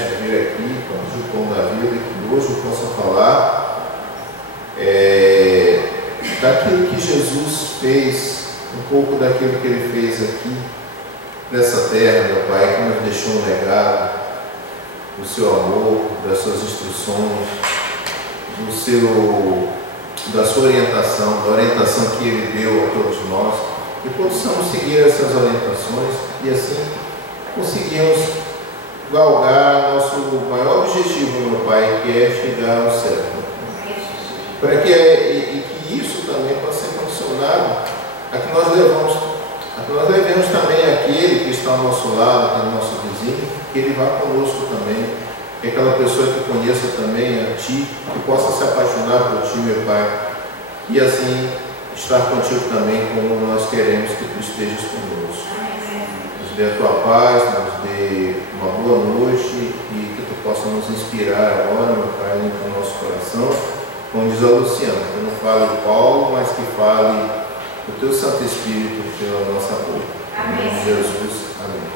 privilégio de vir aqui com o Pão da Vida, que hoje eu possa falar daquilo que Jesus fez, um pouco daquilo que Ele fez aqui nessa terra, meu Pai, que nos deixou um legado do Seu amor, das Suas instruções, da Sua orientação, da orientação que Ele deu a todos nós, e possamos seguir essas orientações e assim conseguirmos galgar nosso maior objetivo, meu Pai, que é chegar ao céu. Para que isso também possa ser condicionado a que nós levemos também aquele que está ao nosso lado, que é o nosso vizinho, que ele vá conosco também, que aquela pessoa que conheça também a Ti, que possa se apaixonar por Ti, meu Pai, e assim estar contigo também como nós queremos que Tu estejas conosco. Nos dê a Tua paz, nos dê uma boa noite e que Tu possa nos inspirar agora, meu Pai, no nosso coração. Como diz a Luciana, que não fale o Paulo, mas que fale o Teu Santo Espírito pela nossa boca. Amém. Em Jesus, amém.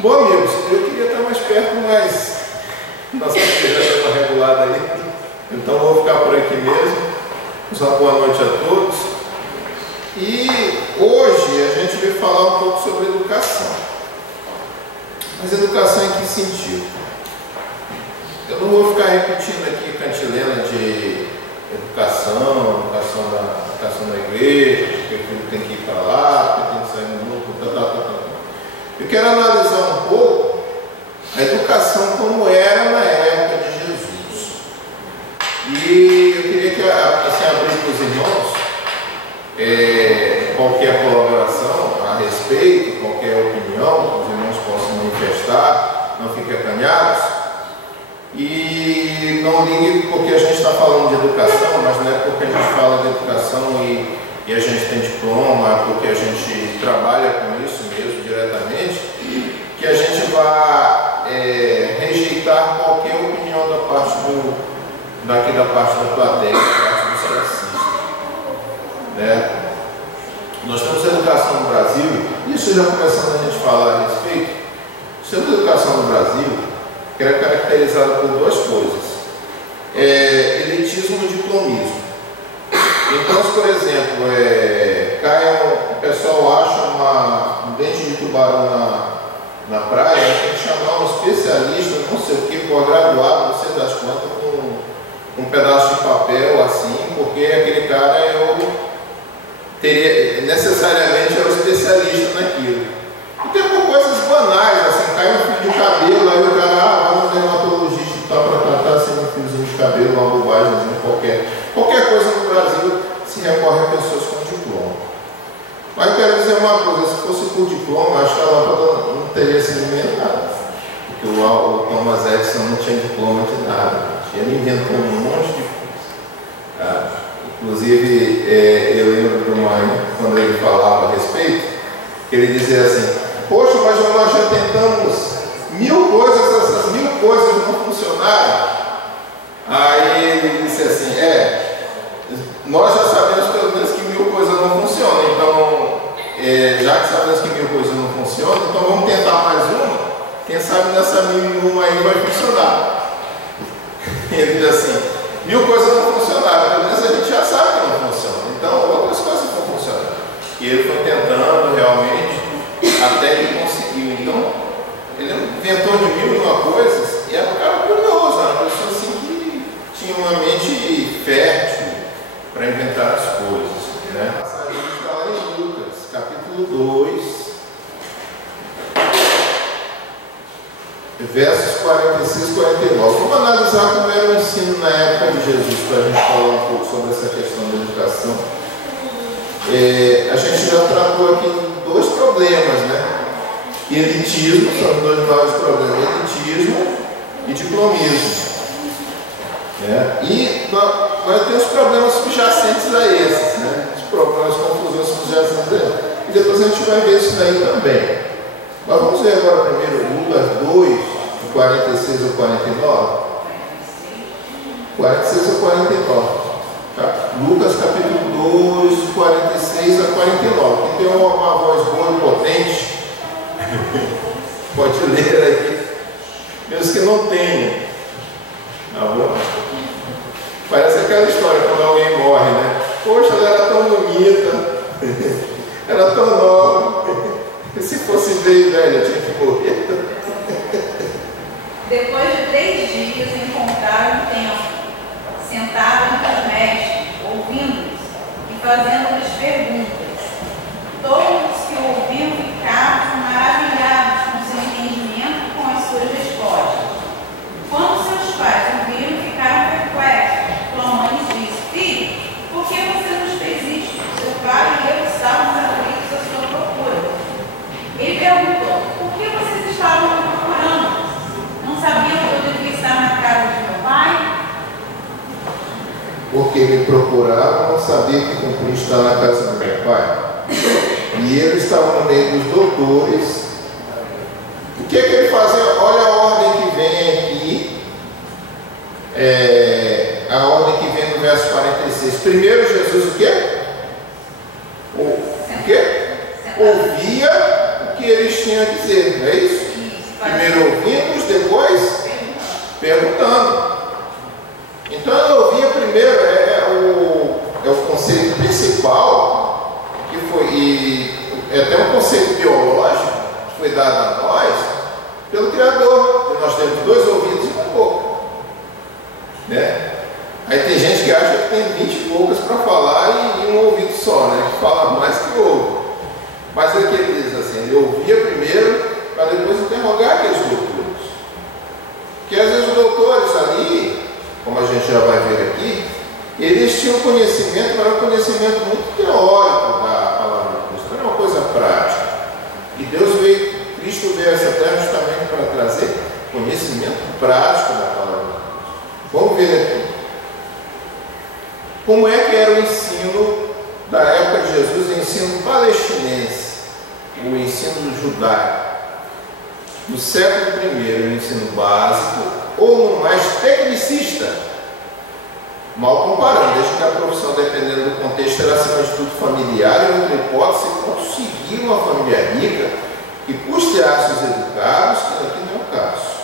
Bom, amigos, eu queria estar mais perto, mas nossa atividade está regulada aí, então vou ficar por aqui mesmo. Uma boa noite a todos. E hoje a gente vai falar um pouco sobre educação. Mas educação em que sentido? Eu não vou ficar repetindo aqui cantilena de educação da igreja, porque o filho tem que ir para lá, porque tem que sair no mundo, Eu quero analisar um pouco a educação como era na época de Jesus. E eu queria que abrir para os irmãos qualquer colaboração a respeito, qualquer opinião que os irmãos possam manifestar, não fiquem acanhados. E não ligue porque a gente está falando de educação, mas não é porque a gente fala de educação e a gente tem diploma, porque a gente trabalha com isso mesmo diretamente, que a gente vai rejeitar qualquer opinião da parte da plateia, da parte do salacistas. Né? Nós temos educação no Brasil, isso já começando a gente falar a respeito. Nós temos educação no Brasil que era caracterizada por duas coisas: elitismo e diplomismo. Então, se por exemplo, o pessoal acha um dente de tubarão na praia, tem que chamar um especialista, não sei o que, pós-graduado, não sei das quantas, com um pedaço de papel assim, porque aquele cara necessariamente é o especialista naquilo. E tem coisas banais, assim, cai um fio de cabelo, aí o cara, vamos no dermatologista e tal, para tratar assim, um fiozinho de cabelo, uma bobagem, qualquer coisa no Brasil se recorre a pessoas com diploma. Mas eu quero dizer uma coisa: se fosse por diploma, acho que a lâmpada não teria sido inventada, porque o Thomas Edison não tinha diploma de nada, ele inventou um monte de coisa. Inclusive, eu lembro de quando ele falava a respeito, que ele dizia assim: poxa, mas nós já tentamos 1000 coisas, essas 1000 coisas não funcionaram. Aí ele disse assim: nós já sabemos pelo menos que 1000 coisas não funcionam, então, já que sabemos que 1000 coisas não funcionam, então vamos tentar mais uma, quem sabe nessa 1001 aí vai funcionar. Ele diz assim: 1000 coisas não funcionaram, pelo menos a gente já sabe que não funciona, então outras coisas vão funcionar. E ele foi tentando realmente, até que conseguiu. Então, ele inventou de 1001 coisas e era um cara curioso, uma pessoa assim que tinha uma mente fértil para inventar as coisas. Né? A passagem está lá em Lucas, capítulo 2, versos 46 e 49. Vamos analisar como era o ensino na época de Jesus, para a gente falar um pouco sobre essa questão da educação. A gente já tratou aqui dois problemas, né? Elitismo, são os dois maiores problemas: elitismo e diplomismo. E nós temos problemas subjacentes a esses, né? Os problemas de confusão subjacentes a esses. E depois a gente vai ver isso daí também. Mas vamos ver agora primeiro Lucas 2, de 46 a 49. 46 a 49. Lucas capítulo 2, 46 a 49. Quem tem uma voz boa e potente, pode ler diz que não tenho. Tá bom? Parece aquela história quando alguém morre, né? Poxa, ela era tão bonita, era tão nova, e se fosse bem velha, tinha que morrer. Depois de 3 dias, encontraram o templo, sentados entre os mestres, ouvindo-os e fazendo-lhes perguntas. Todos que o ouviam ficavam maravilhados com seu entendimento e com as suas respostas. Quando seus pais ouviram, ficaram perplexos. Sua mãe disse: Filho, por que você nos fez isto? Seu pai e eu estávamos aflitos à sua procura. Ele perguntou: Por que vocês estavam me procurando? Não sabiam que eu devia estar na casa de meu pai? Porque me procuravam, não sabia que cumpria estar na casa do meu pai. E ele estava no meio dos doutores. O que é que ele fazia? Olha a ordem que vem aqui. A ordem que vem no verso 46. Primeiro Jesus o quê? O quê? Ouvia o que eles tinham a dizer, não é isso? Primeiro ouvimos, depois perguntando. Então eu ouvia primeiro, o conceito principal, que foi, e é até um conceito biológico, que foi dado a nós pelo Criador, que nós temos 2 ouvidos e uma boca. Né? Aí tem gente que acha que tem 20 bocas para falar e um ouvido só, né? Que fala mais que ouve. Mas é que ele diz assim, ele ouvia primeiro para depois interrogar aqueles doutores. Porque às vezes os doutores ali, como a gente já vai ver aqui, eles tinham conhecimento, mas era um conhecimento muito teórico da palavra de Deus, não era uma coisa prática. E Cristo veio a essa terra justamente para trazer conhecimento prático da palavra de Deus. Vamos ver aqui. Como é que era o ensino da época de Jesus, o ensino palestinense, o ensino judaico? No século I, o ensino básico, ou no mais tecnicista, mal comparando, desde que a profissão, dependendo do contexto, era acima de tudo familiar, e outra hipótese, conseguir uma família rica que custeasse os educados, que aqui não é o caso.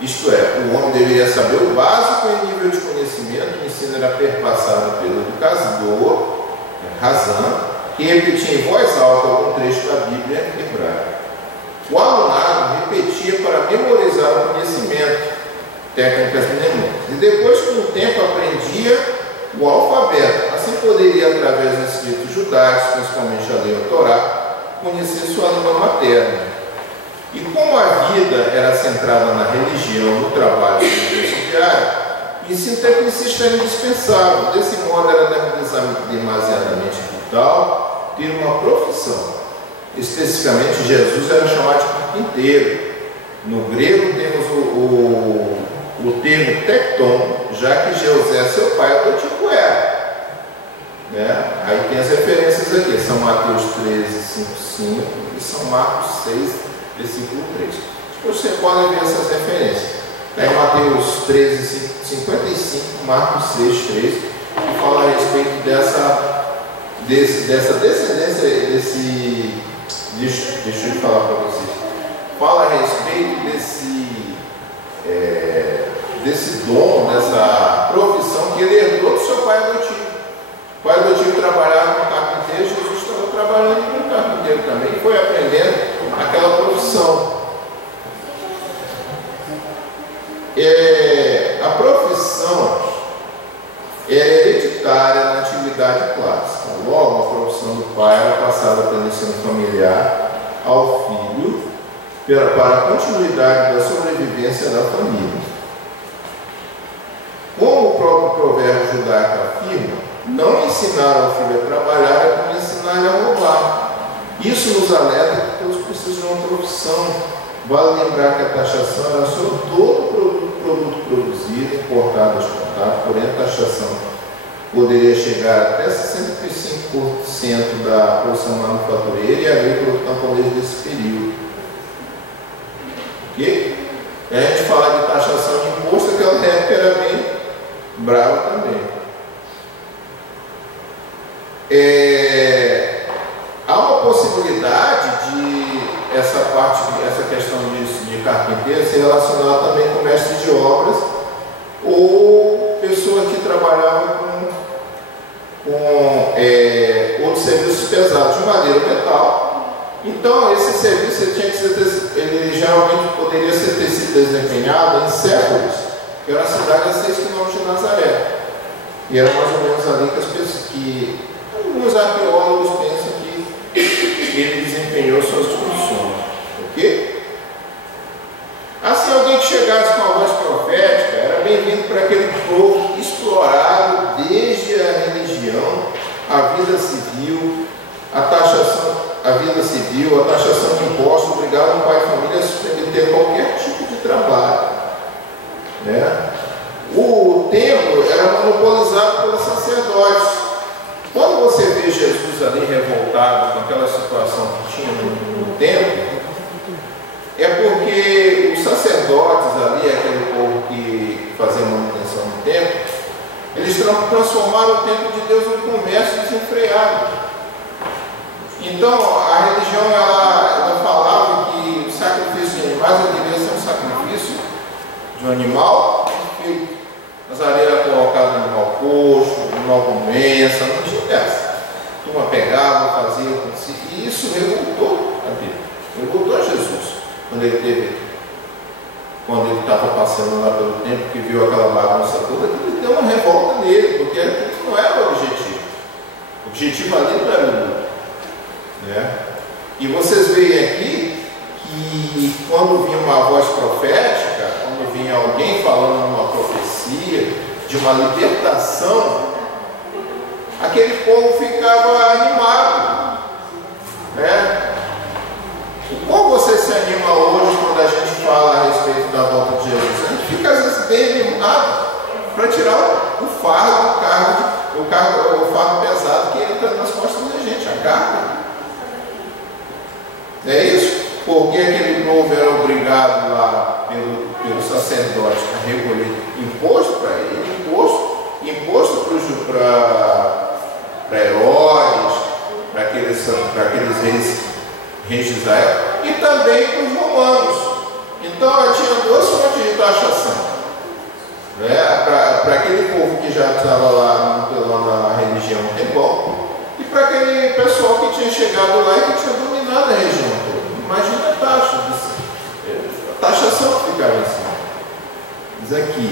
Isto é, o homem deveria saber o básico em nível de conhecimento, o ensino era perpassado pelo educador, Razan, que repetia em voz alta algum trecho da Bíblia hebraica. O alunado repetia para memorizar o conhecimento, técnicas mnemônicas, e depois, com o tempo, aprendia o alfabeto. Assim poderia, através dos escritos judaicos, principalmente a lei ou a Torá, conhecer sua língua materna. E como a vida era centrada na religião, no trabalho diário, o ensino tecnicista era indispensável. Desse modo, era demasiadamente vital ter uma profissão. Especificamente, Jesus era chamado de carpinteiro. No grego temos o termo tecton, já que José, seu pai adotivo, era. Né? Aí tem as referências aqui, São Mateus 13, 5, 5 e São Marcos 6, versículo 3. Depois você pode ver essas referências. Aí Mateus 13, 55, Marcos 6, 3, que fala a respeito dessa descendência, deixa eu falar para vocês. Fala a respeito desse dom, dessa profissão que ele herdou do seu pai adotivo. O pai adotivo trabalhava como carpinteiro, Jesus estava trabalhando como carpinteiro também e foi aprendendo aquela profissão. A profissão é hereditária na antiguidade clássica. Logo, a profissão do pai era passada pelo ensino familiar ao filho para a continuidade da sobrevivência da família. Como o próprio provérbio judaico afirma, não ensinar ao filho a trabalhar é como ensinar ele a roubar. Isso nos alerta que todos precisam de uma profissão. Vale lembrar que a taxação era sobre todo produto produzido, importado ou exportado, porém a taxação poderia chegar até 65% da produção manufatureira e agrícola do camponês desse período. Ok? E a gente fala de taxação de imposto, aquela época era bem brava também. Há uma possibilidade de essa questão de carpinteiro se relacionava também com mestre de obras ou pessoa que trabalhava com outros serviços pesados, de madeira ou metal. Então, esse serviço ele geralmente poderia ter sido desempenhado em Séculos, que era uma cidade a 6 km de Nazaré. E era mais ou menos ali que alguns arqueólogos pensam que ele desempenhou suas funções. Ok? Assim, alguém que chegasse com a voz profética era bem-vindo para aquele povo explorado desde a religião, a vida civil, a taxação de impostos, obrigava um pai de família a suspender qualquer tipo de trabalho. Né? O templo era monopolizado pelos sacerdotes. Quando você vê Jesus ali revoltado com aquela situação que tinha no templo, é porque os sacerdotes ali, aquele povo que fazia manutenção no templo, eles transformaram o templo de Deus num comércio desenfreado. Então, a religião ela falava que o sacrifício de animais deveria ser um sacrifício de um animal feito. Nazaré era colocado no animal coxo, no animal com doença, não tinha dessa. A turma pegava, fazia, e isso revoltou a Deus, revoltou a Jesus. Quando ele estava passando lá pelo templo, que viu aquela bagunça toda, ele deu uma revolta nele, porque não era o objetivo. O objetivo ali não era o luto. Né? E vocês veem aqui que quando vinha uma voz profética, quando vinha alguém falando uma profecia de uma libertação, aquele povo ficava animado. Né? Como você se anima hoje quando a gente fala a respeito da volta de Jesus? A gente fica às vezes bem animado para tirar o fardo pesado que entra nas costas da gente, a carga. É isso? Porque aquele povo era obrigado lá pelo sacerdote a recolher imposto para ele, imposto para Herodes, para aqueles reis de Israel, e também para os romanos. Então tinha duas fontes de taxação. Né? Para aquele povo que já estava lá na religião um tempão, e para aquele pessoal que tinha chegado lá e que tinha dominado a região toda. Imagina a taxa, a taxação que ficava em cima. Diz aqui,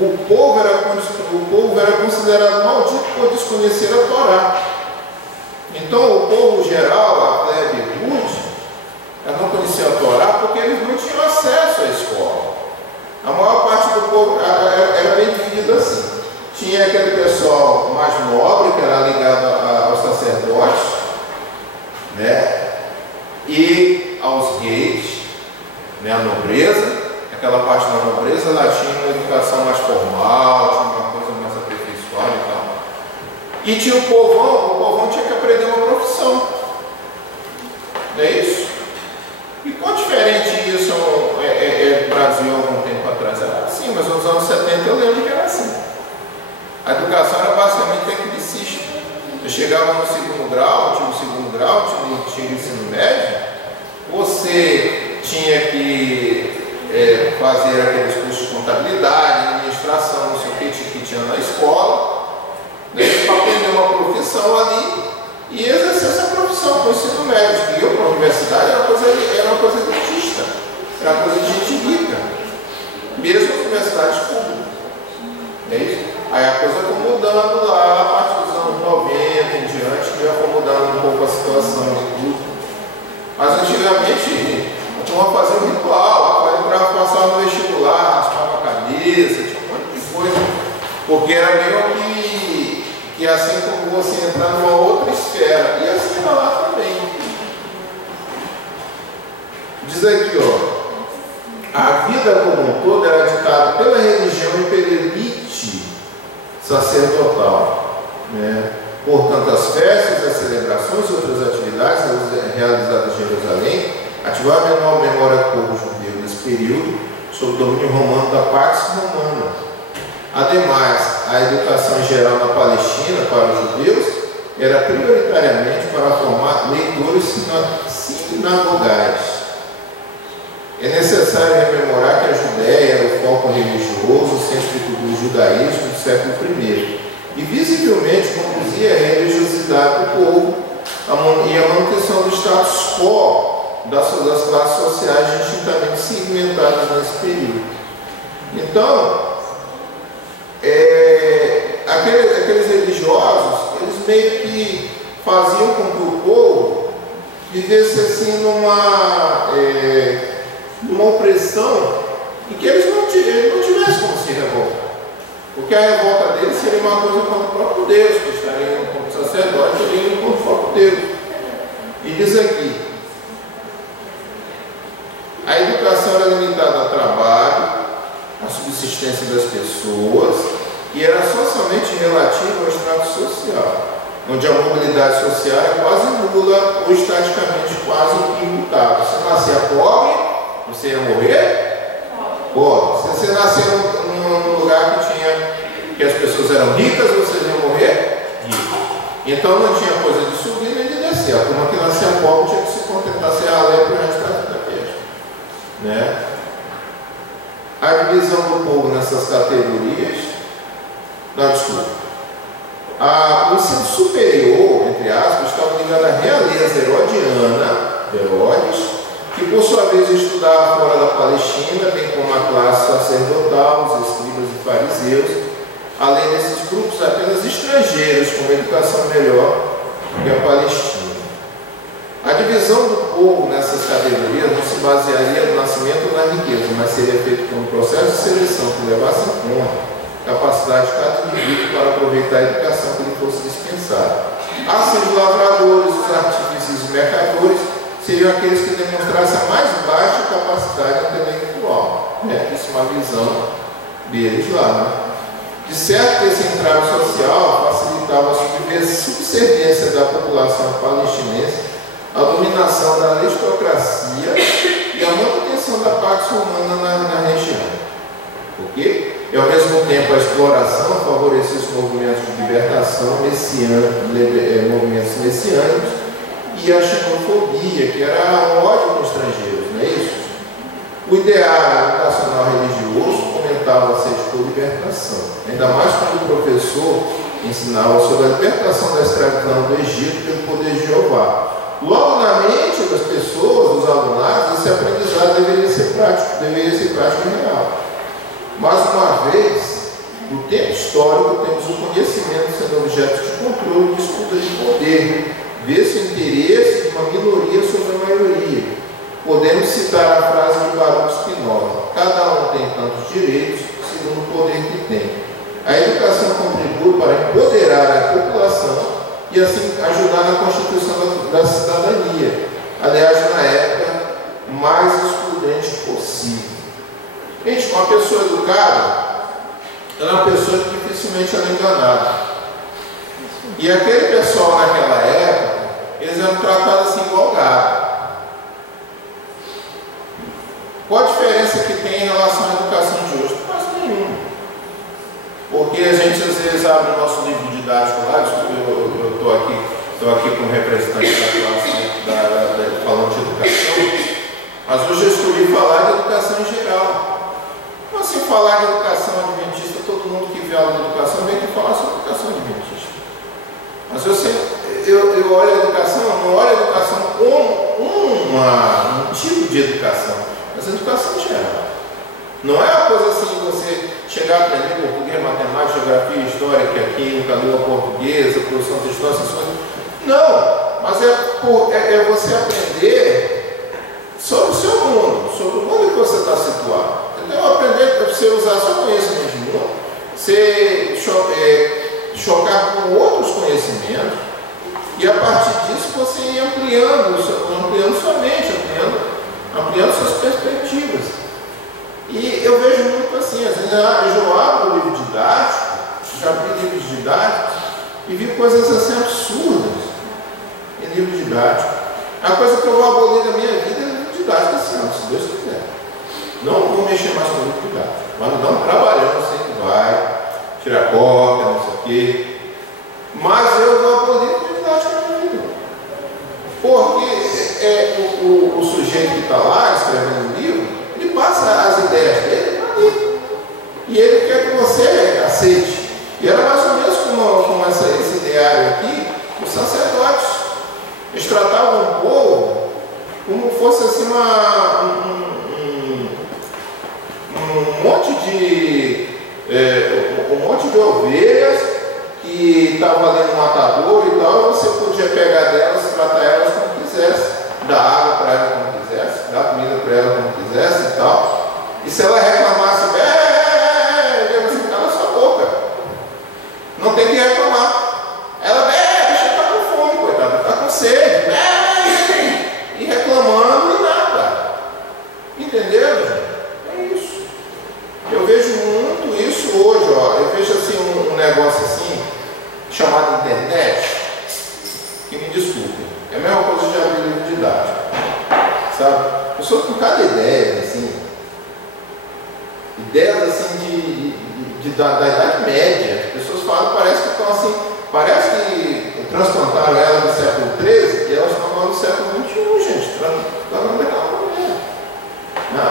o povo era considerado maldito por desconhecer a Torá. Então o povo geral, a plebe rude, não conhecia a Torá porque eles não tinham acesso à escola. A maior parte do povo era bem dividida assim. Tinha aquele pessoal mais nobre, que era ligado aos sacerdotes, né? E aos reis, né? A nobreza. Aquela parte da nobreza, ela tinha uma educação mais formal, tinha uma coisa mais aperfeiçoada e tal. E tinha o povão tinha que aprender uma profissão. Não é isso? E quão diferente isso é do Brasil há algum tempo atrás? Era assim, mas nos anos 70 eu lembro que era assim. A educação era basicamente tecnicista. Eu chegava no segundo grau, tinha ensino médio, você tinha que fazer aqueles cursos de contabilidade, administração, não sei o que tinha na escola, né, para aprender uma profissão ali e exercer essa profissão com o ensino médio. E eu para a universidade era uma coisa elitista, era uma coisa de gente rica, mesmo as universidades públicas. É isso? Aí a coisa foi mudando lá, a partir dos anos 90 em diante, que já foi mudando um pouco a situação e tudo. Mas antigamente, a turma fazia um ritual, passava no vestibular, raspava a cabeça, tinha um monte de coisa, porque era meio que assim como você entrar numa outra esfera, e assim era lá também. Diz aqui, ó, a vida como um todo era ditada pela religião e pela elite sacerdotal, né? Portanto, as festas, as celebrações e outras atividades realizadas em Jerusalém ativaram a menor memória do povo judeu nesse período sob o domínio romano da Pax Romana. Ademais, a educação em geral na Palestina para os judeus era prioritariamente para formar leitores sinagogais. É necessário rememorar que a Judéia era o foco religioso cêntrico do judaísmo do século I e visivelmente conduzia a religiosidade do povo e a manutenção do status quo das classes sociais distintamente segmentadas nesse período. Então, aqueles religiosos, eles meio que faziam com que o povo vivesse assim numa opressão em que eles não tivessem como se revoltar. Porque a revolta deles seria uma coisa contra o próprio Deus, que estariam contra o sacerdote e contra o próprio Deus. E diz aqui, a educação era limitada ao trabalho, à subsistência das pessoas, e era socialmente relativa ao extrato social, onde a mobilidade social é quase nula ou estaticamente quase imutável. Se nascia pobre, você ia morrer pobre. Se você nascer num lugar que as pessoas eram ricas, você ia morrer rico. Então não tinha coisa de subir nem de descer. A turma que nascia pobre tinha que se contentar ser ralé para o resto da vida, né? A divisão do povo nessas categorias, o ensino superior, entre aspas, estava ligado à realeza herodiana, Herodes, que por sua vez estudava fora da Palestina, bem como a classe sacerdotal, os escribas e fariseus, além desses grupos apenas estrangeiros, com uma educação melhor que a Palestina. A divisão do povo nessas categorias não se basearia no nascimento ou na riqueza, mas seria feito por um processo de seleção que levasse em conta a capacidade de cada indivíduo para aproveitar a educação que lhe fosse dispensada. Assim, os lavradores, os artífices e os mercadores seriam aqueles que demonstrassem a mais baixa capacidade intelectual. Isso é uma visão deles lá, né? De certo, esse entrave social facilitava a subserviência da população palestinense, a dominação da aristocracia e a manutenção da Pax Romana na região. Por quê? E ao mesmo tempo a exploração favorecia os movimentos de libertação movimentos messiânicos, e a xenofobia, que era o ódio dos estrangeiros, não é isso? O ideário educacional religioso comentava a sede por libertação, ainda mais quando o professor ensinava sobre a libertação da escravidão do Egito pelo poder de Jeová. Logo na mente das pessoas, dos alunados, esse aprendizado deveria ser prático e real. Mais uma vez, no tempo histórico, temos o conhecimento sendo objeto de controle e disputa de poder, vê-se o interesse de uma minoria sobre a maioria. Podemos citar a frase de Baruch Spinoza: cada um tem tantos direitos segundo o poder que tem. A educação contribui para empoderar a população e assim ajudar na constituição da cidadania, aliás, na época mais excludente possível. Gente, uma pessoa educada, ela é uma pessoa que dificilmente é enganada. E aquele pessoal naquela época, eles eram tratados assim igual gado. Qual a diferença que tem em relação à educação de hoje? Quase nenhuma. Porque a gente às vezes abre o nosso livro didático lá, eu estou aqui como representante da classe falando de educação, mas hoje eu escolhi falar de educação em geral. Mas se falar de educação adventista, todo mundo que vê aula de educação vem aqui falar sobre educação adventista. Mas eu olho a educação, não olho a educação como um tipo de educação, mas a educação em geral. Não é uma coisa assim de você chegar a aprender português, matemática, geografia, história, que aqui nunca leu a portuguesa, produção textual, essas coisas. Não, mas é você aprender sobre o seu mundo, sobre o mundo que você está situado. Então, aprender para você usar seu conhecimento de mundo, você chocar com outros conhecimentos, e a partir disso você ir ampliando sua mente, ampliando suas perspectivas. E eu vejo muito assim, às vezes eu abro o livro didático, já vi livros didáticos, e vi coisas assim absurdas em livro didático. A coisa que eu vou abolir da minha vida é livro didático esse ano, se Deus quiser. Não vou mexer mais com livro didático, mas não trabalhando, sei que vai, tirar cópia, não sei o quê. Mas eu vou abolir livro didático na minha vida. Porque o sujeito que está lá escrevendo o livro, ele passa as ideias dele ali. E ele quer que você aceite. E era mais ou menos como esse ideário aqui, os sacerdotes. Eles tratavam o povo como fosse assim um monte de ovelhas que estavam ali no matador e tal, e você podia pegar delas, tratar elas como quisesse, dar água para elas como quisesse, dar comida para elas como quisesse e tal. E se ela reclamasse, você cala sua boca. Não tem que reclamar. Ela, deixa eu estar com fome, coitada, está com sede, e reclamando e nada. Entenderam, gente? É isso. Eu vejo muito isso hoje, ó. Eu vejo assim um negócio assim, chamado internet, que me desculpem, é a mesma coisa de abrir livro didático, sabe? Pessoas com cada ideia, assim, ideias assim da Idade Média. As pessoas falam, parece que estão assim, parece que transplantaram ela no século XIII e elas estão agora no século XXI, gente, falando daquela maneira, né?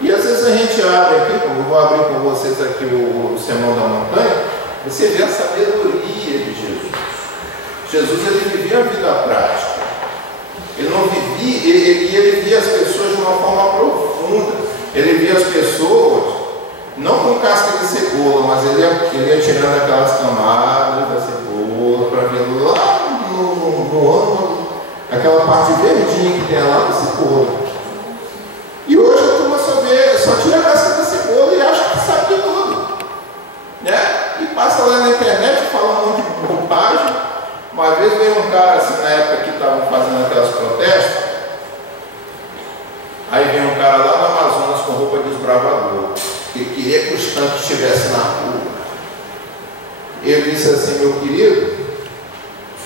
E às vezes a gente abre aqui, como eu vou abrir com vocês aqui o Sermão da Montanha, você vê a sabedoria de Jesus. Jesus, ele vivia a vida prática. Ele não vivia, ele via as pessoas de uma forma profunda. Ele via as pessoas, não com casca de cebola, mas ele ia tirando aquelas camadas da cebola para ver lá no âmago, aquela parte verdinha que tem lá da cebola. E hoje a turma só tira a casca da cebola e acha que sabe de tudo, né? E passa lá na internet e fala um monte de bobagem. Uma vez veio um cara assim, na época que estavam fazendo aquelas protestos, aí veio um cara lá no Amazonas com roupa de desbravador, que queria que os tanques estivessem na rua. Ele disse assim: meu querido,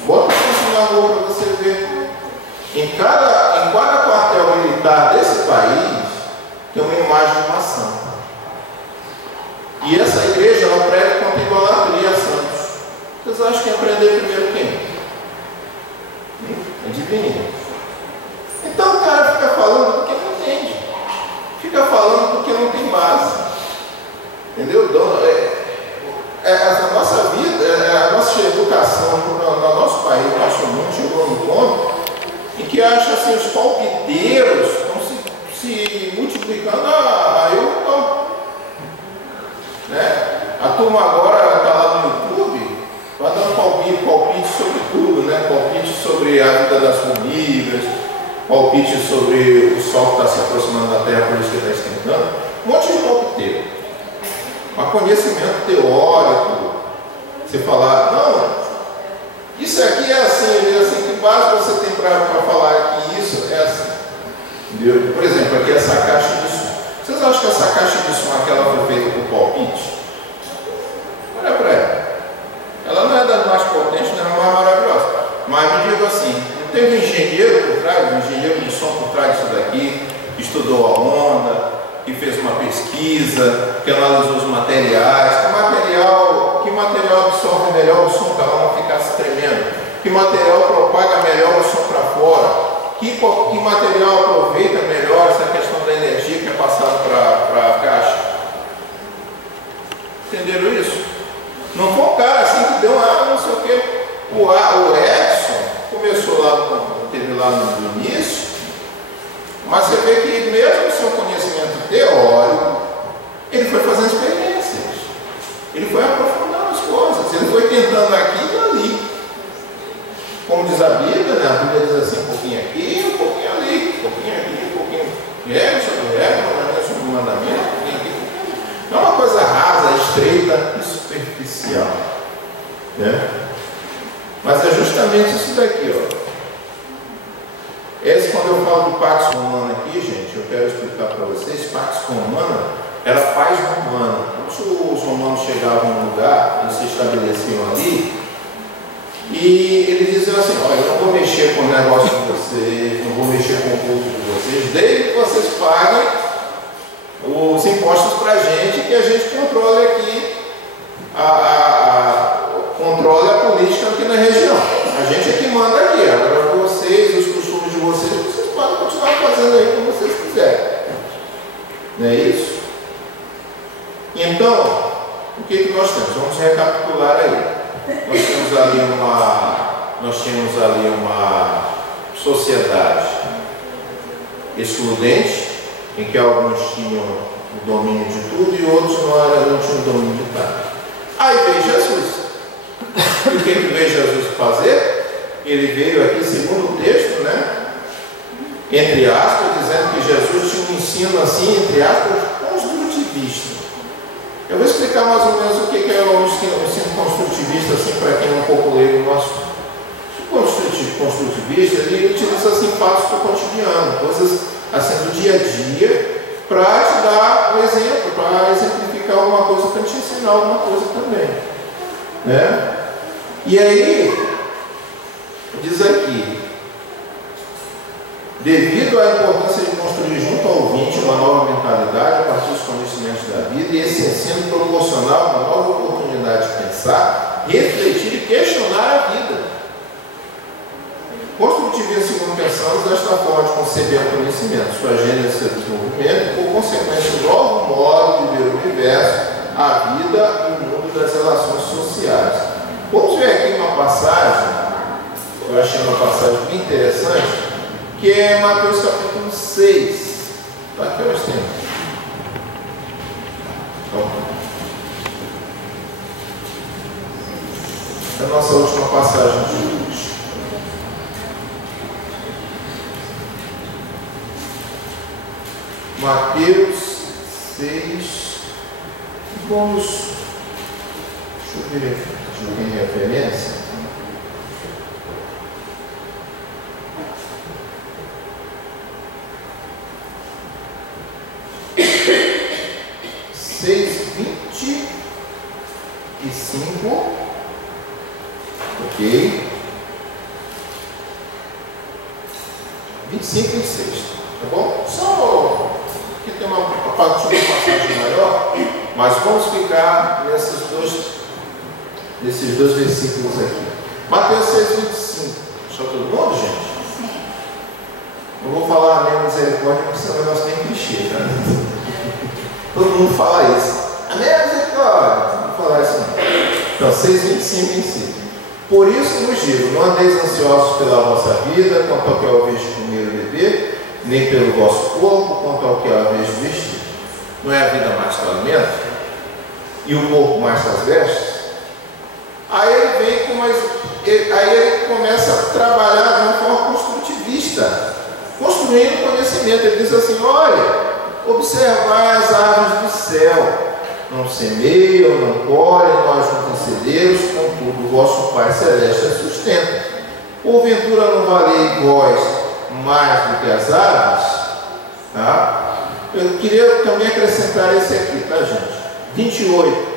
bota isso na rua para você ver. Em cada quartel militar desse país tem uma imagem de uma santa. E essa igreja, ela prega contra idolatria a santos. Vocês acham que aprender primeiro quem? Adivinha? Então o cara fica falando porque não entende. Fica falando porque não tem base. Entendeu? A nossa vida, a nossa educação no nosso país, no nosso mundo, chegou num ponto em que acha assim, os palpiteiros estão se multiplicando a né? A turma agora está lá no YouTube, vai dando palpite sobre tudo, né? Palpite sobre a vida das formigas, palpite sobre o sol que está se aproximando da Terra, por isso que está esquentando. Um monte de palpiteiro. Mas conhecimento teórico, você falar, não, isso aqui é assim, que base você tem para falar que isso é assim? Entendeu? Por exemplo, aqui essa caixa de som. Vocês acham que essa caixa de som aqui ela foi feita por palpite? Olha para ela. Ela não é das mais potentes, não é mais maravilhosa. Mas me diga assim, não teve um engenheiro por trás, um engenheiro de som por trás disso daqui, que estudou a onda, que fez uma pesquisa, que analisou os materiais, que material absorve melhor o som para ela não ficar se tremendo, que material propaga melhor o som para fora, que material aproveita melhor essa questão da energia que é passada para a caixa. Entenderam isso? Não foi um cara assim que deu não sei o quê. O Edson começou teve lá no início, mas você vê que mesmo sem o conhecimento teórico, ele foi fazendo experiências, ele foi aprofundando as coisas, ele foi tentando aqui e ali. Como diz a Bíblia, né? A Bíblia diz assim, um pouquinho aqui, um pouquinho ali, um pouquinho aqui, um pouquinho sobre mandamento sobre mandamento, um pouquinho aqui. Não é uma coisa rasa, estreita e superficial, né? Mas é justamente isso daqui, ó. Quando eu falo do Pax Romana aqui, gente, eu quero explicar para vocês. Pax Romana era paz romana. Quando os romanos chegavam no lugar, eles se estabeleciam ali, e eles diziam assim: olha, eu não vou mexer com o negócio de vocês, não vou mexer com o povo de vocês, desde que vocês paguem os impostos para a gente, que a gente controle aqui controle a política aqui na região. A gente é que manda aqui. Agora vocês, os costumes de vocês podem continuar fazendo aí como vocês quiserem. Não é isso? Então, o que nós temos? Vamos recapitular aí. Nós tínhamos ali uma sociedade excludente, em que alguns tinham o domínio de tudo e outros não tinham o domínio de nada. Aí veio Jesus. E o que veio Jesus fazer? Ele veio aqui, segundo o texto, né? Entre aspas, dizendo que Jesus tinha um ensino assim, entre aspas, construtivista. Eu vou explicar mais ou menos o que é o ensino construtivista, assim, para quem é um pouco leigo no assunto. O construtivista, ele utiliza assim fatos do cotidiano, coisas assim do dia a dia, para te dar um exemplo, para exemplificar alguma coisa, para te ensinar alguma coisa também, né? E aí diz aqui: devido à importância de construir junto ao ouvinte uma nova mentalidade a partir dos conhecimentos da vida, e esse ensino proporcionar uma nova oportunidade de pensar, refletir e questionar a vida. Construtivismo, segundo pensamos, desta forma de conceber o conhecimento, sua gênese, seu desenvolvimento, e por consequência um novo modo de ver o universo, a vida e o mundo das relações sociais. Vamos ver aqui uma passagem, eu achei uma passagem bem interessante, que é Mateus capítulo 6. Está aqui nós temos. É a nossa última passagem de hoje. Mateus 6. Vamos. Deixa eu ver aqui. Deixa eu ver referência. Ok? 25 e 26, tá bom? Só que tem uma passagem maior, mas vamos ficar nesses dois versículos aqui. Mateus 6, 25. Deixa todo mundo, gente? Não vou falar amém, misericórdia, porque esse negócio nem clichê, tá? Todo mundo fala isso. Amém, misericórdia. Não vou falar isso não. Então, 6, 25 e 25. Por isso vos digo, não andeis ansiosos pela vossa vida, quanto ao que é o vez de comer e beber, nem pelo vosso corpo, quanto ao que é o vez de vestir. Não é a vida mais que o alimento? E o corpo mais que as vestes? Aí ele vem com aí ele começa a trabalhar de uma forma construtivista, construindo conhecimento. Ele diz assim: olha, observai as aves do céu. Não semeiam, não colhem, não ajuntam celeiros, contudo o vosso Pai Celeste as sustenta. Porventura não valei vós mais do que as aves? Tá? Eu queria também acrescentar esse aqui, tá, gente? 28.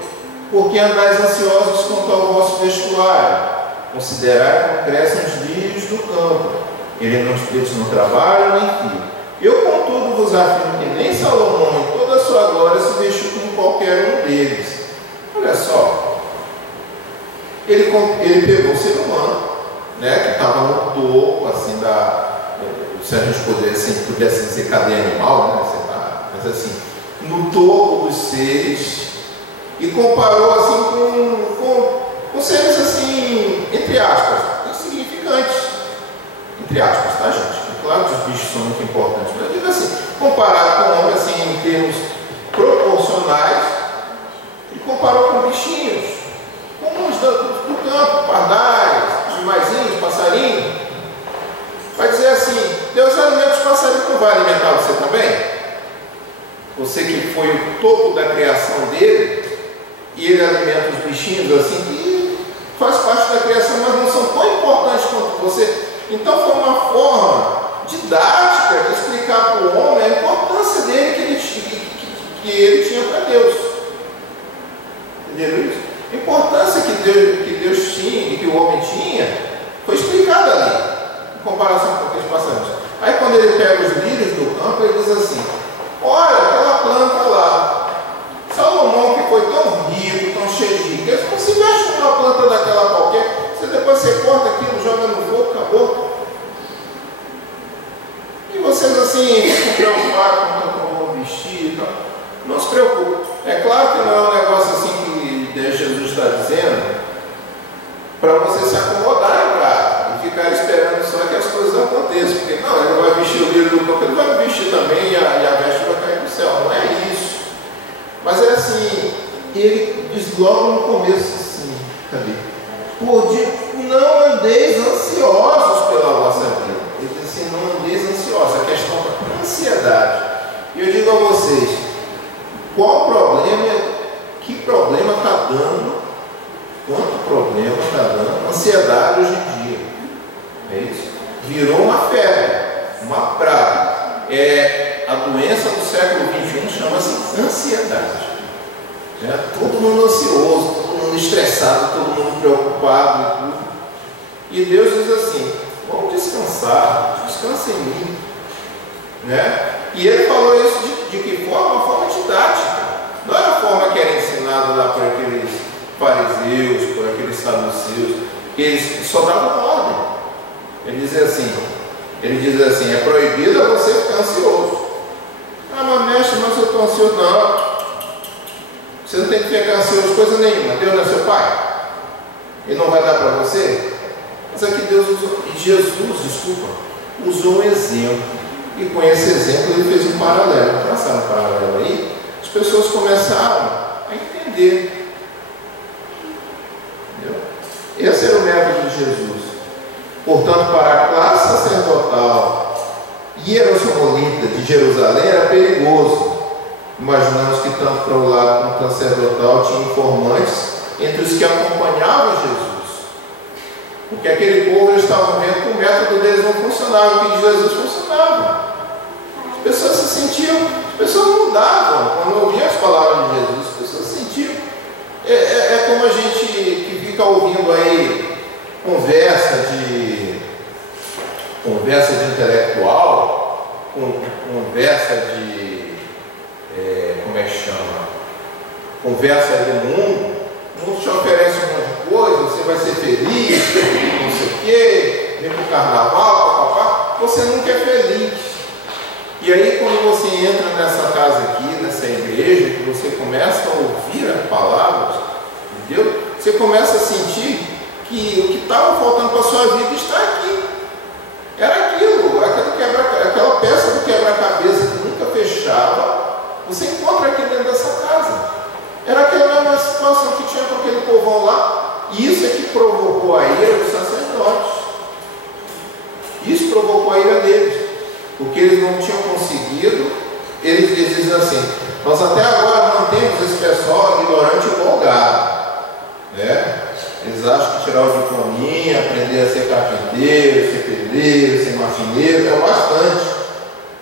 Porque andais ansiosos quanto ao vosso vestuário? Considerai como crescem os lírios do campo. Eles não trabalham nem fiam. Eu, contudo, vos afirmo que nem Salomão, em toda a sua glória, se vestiu como qualquer um deles. Olha só, ele pegou o ser humano, né, que estava no topo, assim, se a gente pudesse dizer cadeia animal, né, mas assim, no topo dos seres, e comparou assim com seres assim, entre aspas, insignificantes, entre aspas, tá, gente? Claro que os bichos são muito importantes, mas eu digo assim, comparado com o homem assim, em termos proporcionais, ele comparou com bichinhos, comuns do campo, pardais, animaizinhos, passarinhos. Vai dizer assim: Deus alimenta os passarinhos, não vai alimentar você também? Você que foi o topo da criação dele, e ele alimenta os bichinhos assim, que faz parte da criação, mas não são tão importantes quanto você. Então foi uma forma didática de explicar para o homem a importância dele que ele tinha para Deus. Entenderam isso? A importância que Deus tinha e que o homem tinha foi explicada ali, em comparação com aqueles passarinhos. Aí quando ele pega os lírios do campo, ele diz assim: olha, aquela planta lá, Salomão, que foi tão rico, tão cheio de riqueza, não se veste com uma planta daquela qualquer, depois você corta aquilo, joga no fogo, acabou. E vocês assim assim, ficam preocupados com como vão vestir e tal. Não se preocupe. É claro que não é um negócio assim que Jesus está dizendo para você se acomodar em casa e ficar esperando só que as coisas aconteçam. Porque não, ele não vai vestir o lírio do campo, ele vai vestir também e a veste vai cair do céu. Não é isso. Mas é assim, ele diz logo no começo assim, cadê? Não andeis ansiosos pela vossa vida. Ele diz assim, não andeis ansiosos. A questão da ansiedade. E eu digo a vocês, qual problema, que problema está dando, quanto problema está dando ansiedade hoje em dia? É isso? Virou uma febre, uma praga. A doença do século XXI chama-se ansiedade. Todo mundo ansioso, todo mundo estressado, todo mundo preocupado e tudo. E Deus diz assim, vamos descansar, descansa em mim. E ele falou isso de que forma? Uma forma didática. Não era a forma que era ensinada lá por aqueles fariseus, por aqueles saduceus, que eles só davam ordem. Ele diz assim, é proibido você ficar ansioso. Ah, mas mestre, mas eu estou ansioso. Não, você não tem que ficar ansioso coisa nenhuma. Deus não é seu pai? Ele não vai dar para você? Mas aqui Jesus usou um exemplo. E com esse exemplo ele fez um paralelo. Traçaram um paralelo aí, as pessoas começaram a entender. Entendeu? Esse era o método de Jesus. Portanto, para a classe sacerdotal hierossamolita de Jerusalém era perigoso. Imaginamos que tanto para o lado como sacerdotal tinha informantes entre os que acompanhavam Jesus. Porque aquele povo eles estavam vendo que o método deles não funcionava, o que de Jesus funcionava. As pessoas se sentiam, as pessoas mudavam quando ouviam as palavras de Jesus, as pessoas se sentiam. É como a gente que fica ouvindo aí conversa de intelectual, conversa de como é que chama? Conversa do mundo. O mundo te oferece um monte de coisa, você vai ser feliz, não sei o quê, vem para o carnaval, papapá. Você nunca é feliz. E aí quando você entra nessa casa aqui, nessa igreja, que você começa a ouvir as palavras de Deus, você começa a sentir que o que estava faltando para a sua vida está aqui. Era aquilo, aquela peça do quebra-cabeça que nunca fechava, você encontra aqui dentro dessa casa. Era aquela mesma situação que tinha com aquele povão lá. E isso é que provocou a ira dos sacerdotes. Isso provocou a ira deles. Porque eles não tinham conseguido. Eles dizem assim, nós até agora mantemos esse pessoal ignorante e folgado. Eles acham que tirar o diplominha, aprender a ser carpinteiro, ser pedreiro, ser marceneiro, é o bastante.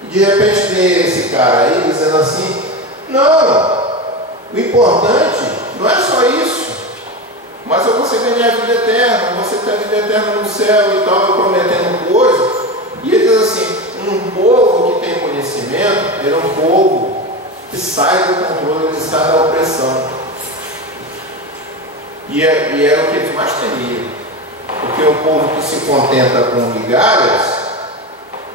E de repente vem esse cara aí dizendo assim, não, o importante não é só isso, mas é você ganhar a vida eterna, você ter a vida eterna no céu e tal, eu prometendo coisas. E ele diz assim, um povo que tem conhecimento, ele é um povo que sai do controle, ele sai da opressão. E era o que eles mais temiam, porque o povo que se contenta com migalhas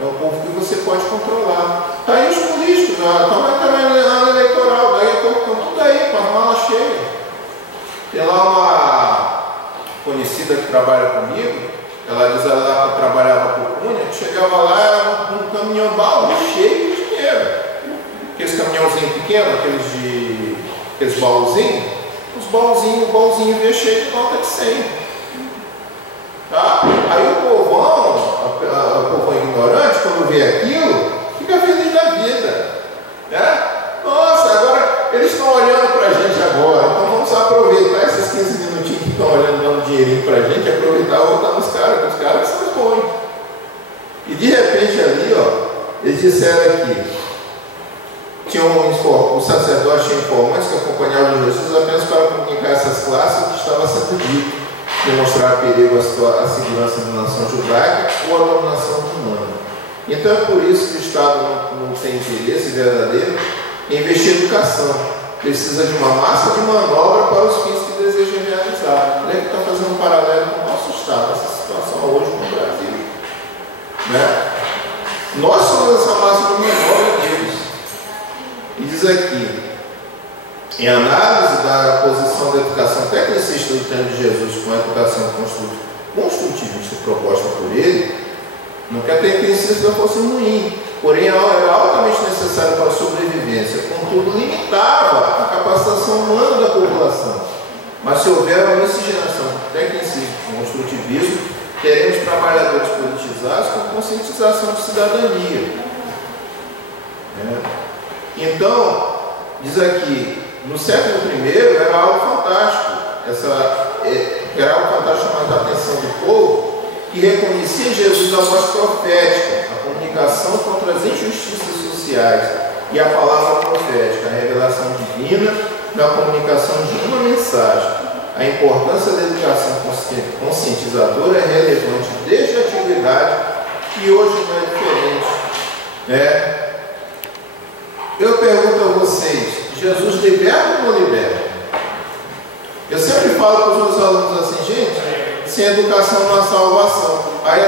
é um povo que você pode controlar. Está aí os políticos, estão também no ano eleitoral, daí estão tudo aí, com as malas cheias. Tem lá uma conhecida que trabalha comigo, ela diz lá que trabalhava por Cunha, que chegava lá, era um caminhão baú cheio de dinheiro. Aqueles caminhãozinhos pequenos, aqueles baúzinhos, o baúzinho veio cheio de nota de 100. Tá? Aí o povão ignorante, quando vê aquilo, fica feliz da vida. Nossa, agora eles estão olhando para a gente agora, então vamos aproveitar esses 15 minutinhos que estão olhando, dando dinheirinho para a gente, aproveitar e voltar nos caras, que os caras são bons. E de repente ali, eles disseram aqui, os sacerdotes tinham informantes que acompanhavam Jesus apenas para comunicar essas classes que estava sendo dito, demonstrar perigo à segurança da nação judaica ou à dominação humana. Então é por isso que o Estado não tem interesse verdadeiro em investir em educação. Precisa de uma massa de manobra para os fins que deseja realizar. Ele é que está fazendo um paralelo com o nosso Estado, essa situação hoje no Brasil. Nós somos essa massa do menor de Deus. E diz aqui, em análise da posição da educação tecnicista do tempo de Jesus com a educação construtivista proposta por ele, não que a tecnicista fosse ruim, porém era altamente necessário para a sobrevivência, contudo limitava a capacitação humana da população. Mas se houver uma miscigenação tecnicista com construtivismo, teremos trabalhadores politizados com conscientização de cidadania. Então, diz aqui, no século I era algo fantástico, era algo fantástico chamando a atenção do povo, que reconhecia em Jesus a voz profética, a comunicação contra as injustiças sociais e a palavra profética, a revelação divina na comunicação de uma mensagem. A importância da educação conscientizadora é relevante desde a antiguidade e hoje não é diferente. Eu pergunto a vocês, Jesus liberta ou não liberta? Eu sempre falo para os meus alunos assim, gente, sem educação não há salvação. Aí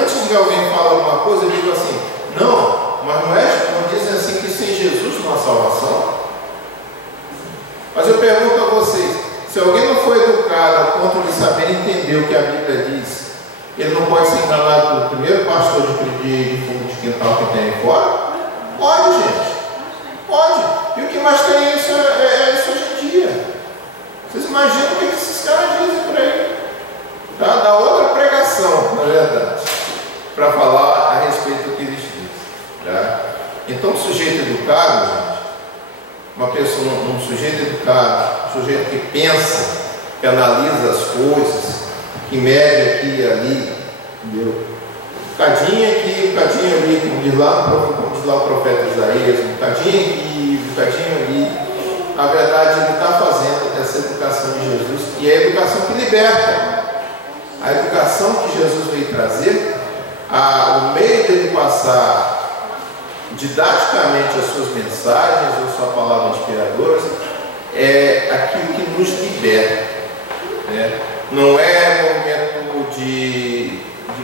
antes de alguém falar alguma coisa, eu digo assim, não, mas não dizem assim que sem Jesus não há salvação? Mas eu pergunto a vocês, se alguém não foi educado ao ponto de saber entender o que a Bíblia diz, ele não pode ser enganado pelo primeiro pastor de fundo de quintal que tem aí fora? Pode, gente. Pode. E o que mais tem é isso hoje em dia. Vocês imaginam o que esses caras dizem por aí? Tá? Da outra pregação, na verdade, para falar a respeito do que eles dizem. Tá? Então, o sujeito educado, gente, uma pessoa, um sujeito educado, um sujeito que pensa, que analisa as coisas, que mede aqui e ali, entendeu? Um bocadinho aqui, um bocadinho ali, como diz lá o profeta Isaías, um bocadinho aqui, um bocadinho ali. Na verdade, ele está fazendo essa educação de Jesus, e é a educação que liberta. A educação que Jesus veio trazer, o meio dele passar didaticamente as suas mensagens, a sua palavra inspiradora, é aquilo que nos liberta. Né? Não é movimento de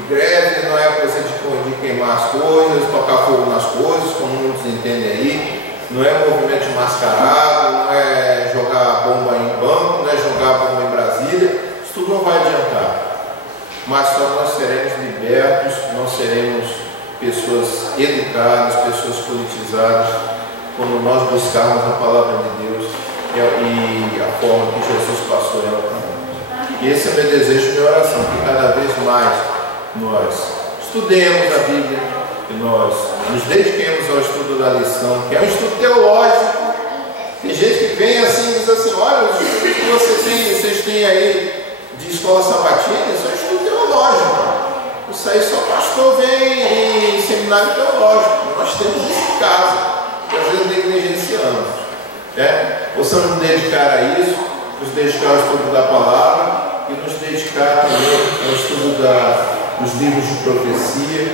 greve, não é coisa de queimar as coisas, tocar fogo nas coisas, como muitos entendem aí. Não é movimento de mascarado, não é jogar bomba em banco, não é jogar bomba em Brasília. Isso tudo não vai adiantar. Mas só nós seremos libertos, nós seremos pessoas educadas, pessoas politizadas, quando nós buscarmos a palavra de Deus e a forma que Jesus passou ela para nós. E esse é o meu desejo e minha oração, que cada vez mais nós estudemos a Bíblia, que nós nos dediquemos ao estudo da lição, que é um estudo teológico. Tem gente que vem assim e diz assim, olha, os estudos que vocês têm aí de escola sabatina, isso é um estudo teológico. Isso aí só pastor vem em seminário teológico. Nós temos esse caso, que às vezes negligenciamos. Possamos nos dedicar a isso, nos dedicar ao estudo da palavra e nos dedicar também ao estudo dos livros de profecia,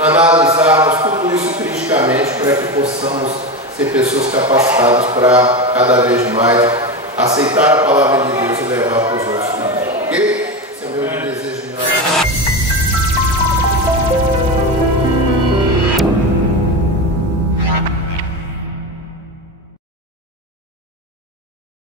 analisarmos tudo isso criticamente para que possamos ser pessoas capacitadas para cada vez mais aceitar a palavra de Deus e levar para os outros.